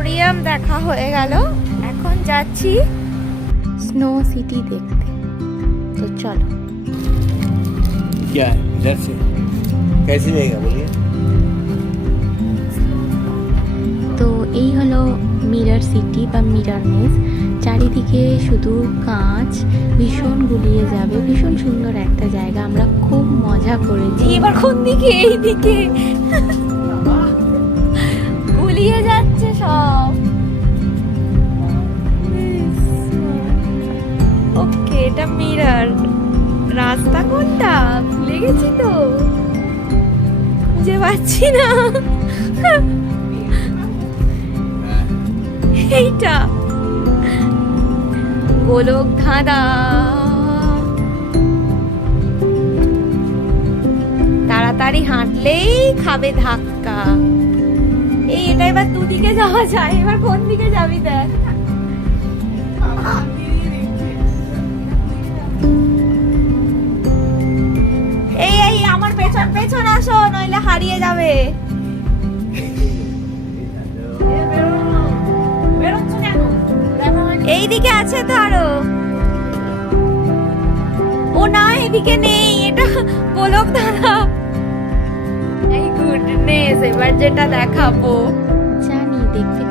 Planetarium দেখা হয়ে গেল, এখন যাচ্ছি স্নো সিটি দেখতে। তো চলো। क्या है इधर से कैसे रहेगा बोलिए। তো এই হলো মিরর সিটি বা মিরর মেজ। চারিদিকে শুধু কাঁচ, ভীষণ গুলিয়ে যাবে, ভীষণ সুন্দর একটা জায়গা। আমরা খুব মজা করেছি। এবার কোন দিকে? এই দিকে গুলিয়ে যাচ্ছে সব। ওকে, এটা মিরর। রাস্তা কোনটা ভুলে গেছি তো, খুঁজে পাচ্ছি না। এইটা গোলক ধাঁধা। তাড়াতাড়ি হাঁটলেই খাবে ধাক্কা। এটা এবার দুদিকে যাওয়া যায়, এবার কোন দিকে যাবি দেখ। এই আমার পেছন পেছন আসো, নইলে হারিয়ে যাবে। এইদিকে আছে তো আরো। ও না, এদিকে নেই, এটা গোলক ধাঁধা। এই গুডনেস, এবার যেটা দেখাবো জানি দেখতে